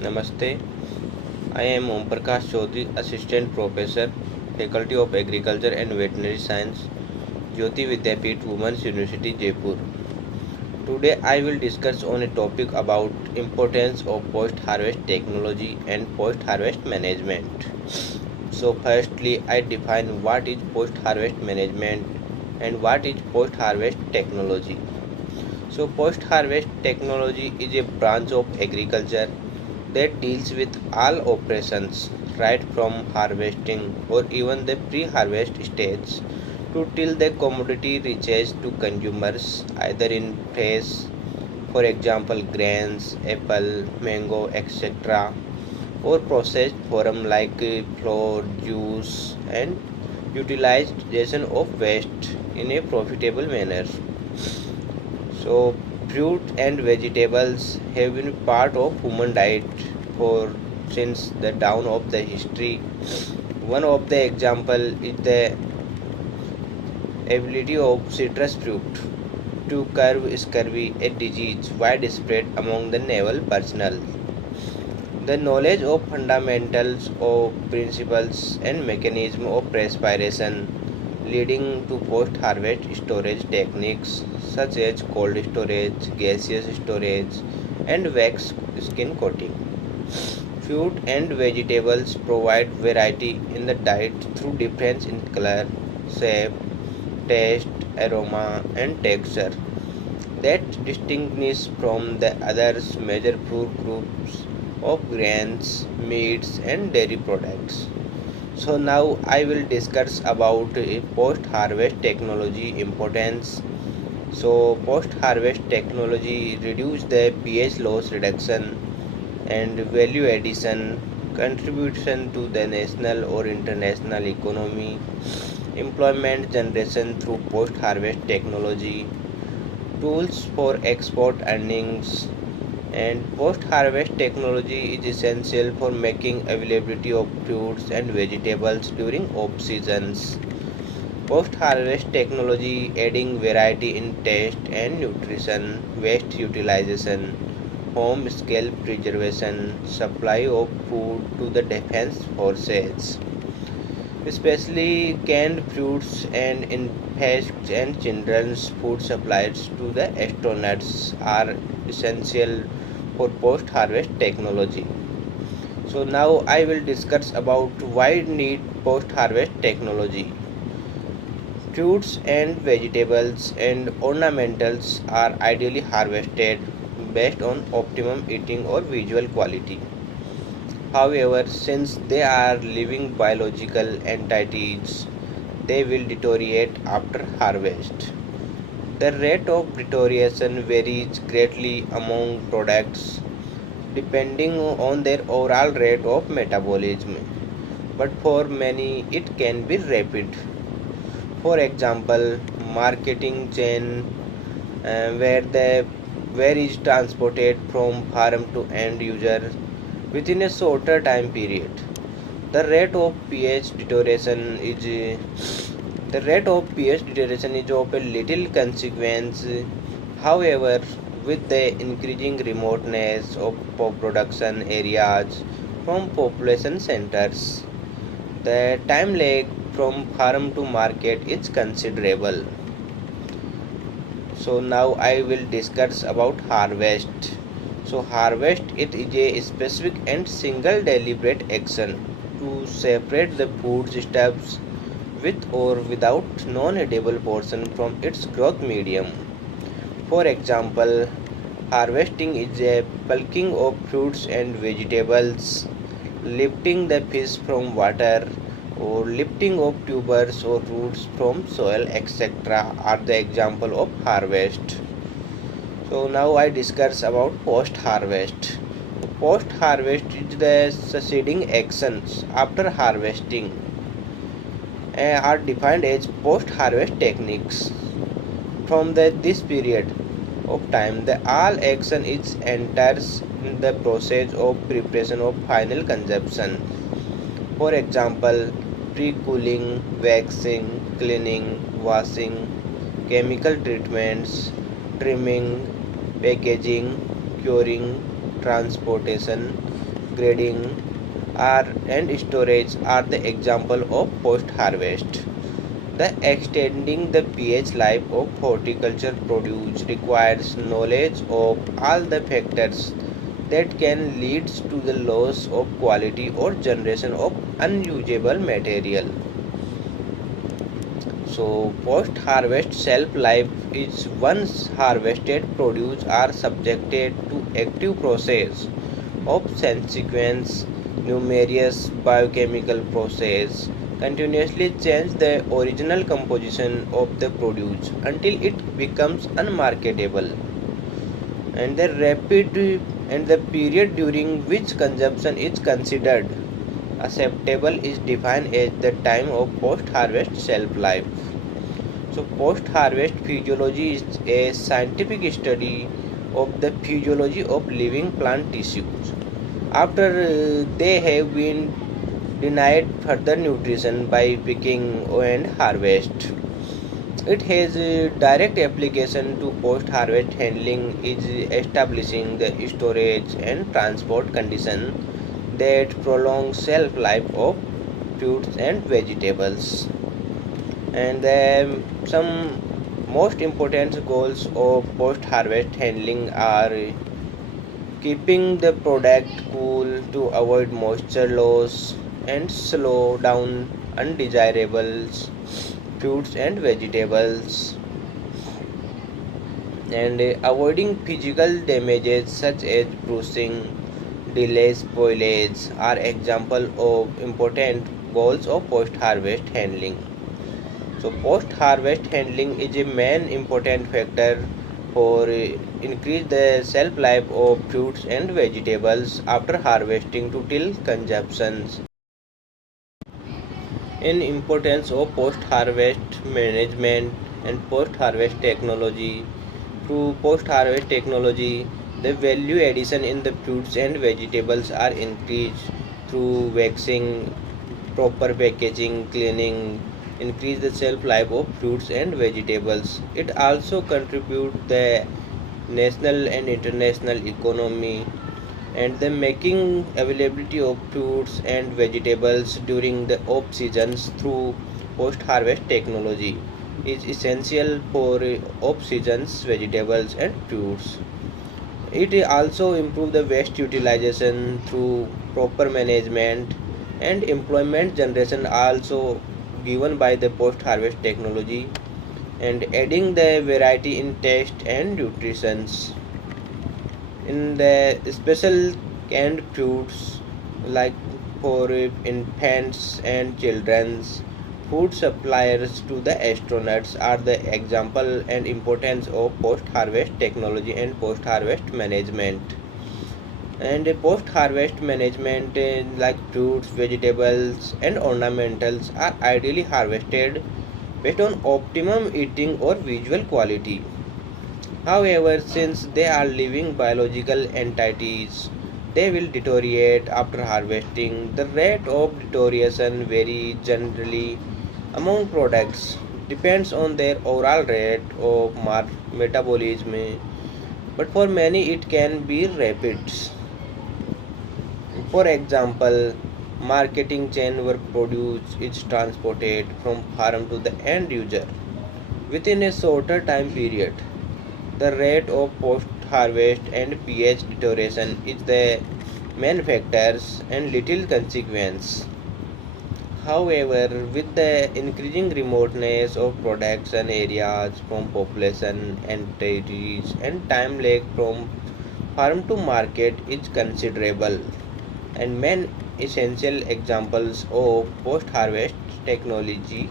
Namaste. I am Om Prakash Chaudhary, Assistant Professor, Faculty of Agriculture and Veterinary Science, Jyoti Vidyapeeth Women's University, Jaipur. Today I will discuss on a topic about importance of post-harvest technology and post-harvest management. So firstly, I define what is post-harvest management and what is post-harvest technology. So post-harvest technology is a branch of agriculture that deals with all operations right from harvesting or even the pre-harvest stage to till the commodity reaches to consumers either in fresh, for example grains, apple, mango, etc., or processed form like flour, juice, and utilization of waste in a profitable manner. So, fruit and vegetables have been part of human diet for since the dawn of the history. One of the example is the ability of citrus fruit to curb scurvy, a disease widespread among the naval personnel. The knowledge of fundamentals of principles and mechanism of respiration leading to post-harvest storage techniques such as cold storage, gaseous storage, and wax skin coating. Fruit and vegetables provide variety in the diet through difference in color, shape, taste, aroma, and texture that distinguish from the others major food groups of grains, meats, and dairy products. So now I will discuss about post-harvest technology importance. So post-harvest technology reduce the pH loss reduction and value addition, contribution to the national or international economy, employment generation through post-harvest technology, tools for export earnings, and post-harvest technology is essential for making availability of fruits and vegetables during off seasons. Post-harvest technology adding variety in taste and nutrition, waste utilization, home scale preservation, supply of food to the defense forces. Especially canned fruits and infants and children's food supplies to the astronauts are essential for post-harvest technology. So now I will discuss about why need post-harvest technology. Fruits and vegetables and ornamentals are ideally harvested based on optimum eating or visual quality. However, since they are living biological entities, they will deteriorate after harvest. The rate of deterioration varies greatly among products depending on their overall rate of metabolism, but for many it can be rapid. For example, marketing chain where is transported from farm to end user within a shorter time period. The rate of pH deterioration is the rate of pH deterioration is of a little consequence. However, with the increasing remoteness of production areas from population centers, the time lag from farm to market is considerable. So now I will discuss about harvest. So harvest it is a specific and single deliberate action to separate the food stuffs with or without non-edible portion from its growth medium. For example, harvesting is a pulking of fruits and vegetables, lifting the fish from water, or lifting of tubers or roots from soil, etc. are the example of harvest. So now I discuss about post-harvest. Post-harvest is the succeeding actions after harvesting are defined as post-harvest techniques. From this period of time, the all action is enters in the process of preparation of final consumption. For example, pre-cooling, waxing, cleaning, washing, chemical treatments, trimming, packaging, curing, transportation, grading are and storage are the example of post-harvest. The extending the pH life of horticulture produce requires knowledge of all the factors that can lead to the loss of quality or generation of unusable material. So post-harvest shelf life is once harvested produce are subjected to active process of sequence numerous biochemical process continuously change the original composition of the produce until it becomes unmarketable, and the rapid and the period during which consumption is considered acceptable is defined as the time of post-harvest shelf life. So post-harvest physiology is a scientific study of the physiology of living plant tissues after they have been denied further nutrition by picking and harvest. It has a direct application to post-harvest handling is establishing the storage and transport condition that prolong shelf life of fruits and vegetables. And some most important goals of post-harvest handling are keeping the product cool to avoid moisture loss and slow down undesirables fruits and vegetables, and avoiding physical damages such as bruising, delay, spoilage are example of important goals of post-harvest handling. So post-harvest handling is a main important factor for increase the shelf life of fruits and vegetables after harvesting to till consumptions. In importance of post-harvest management and post-harvest technology. Through post-harvest technology, the value addition in the fruits and vegetables are increased through waxing, proper packaging, cleaning, increase the shelf life of fruits and vegetables. It also contributes the national and international economy, and the making availability of fruits and vegetables during the off seasons through post harvest technology is essential for off seasons vegetables and fruits. It also improve the waste utilization through proper management, and employment generation also given by the post harvest technology, and adding the variety in taste and nutrition. In the special canned fruits like for infants and children's, food suppliers to the astronauts are the example and importance of post harvest technology and post harvest management. And post harvest management like fruits, vegetables and ornamentals are ideally harvested based on optimum eating or visual quality. However, since they are living biological entities, they will deteriorate after harvesting. The rate of deterioration varies generally among products, depends on their overall rate of metabolism, but for many it can be rapid. For example, marketing chain where produce is transported from farm to the end user within a shorter time period. The rate of post-harvest and pH deterioration is the main factors and little consequence. However, with the increasing remoteness of production areas from population entities and time lag from farm to market is considerable, and main essential examples of post-harvest technology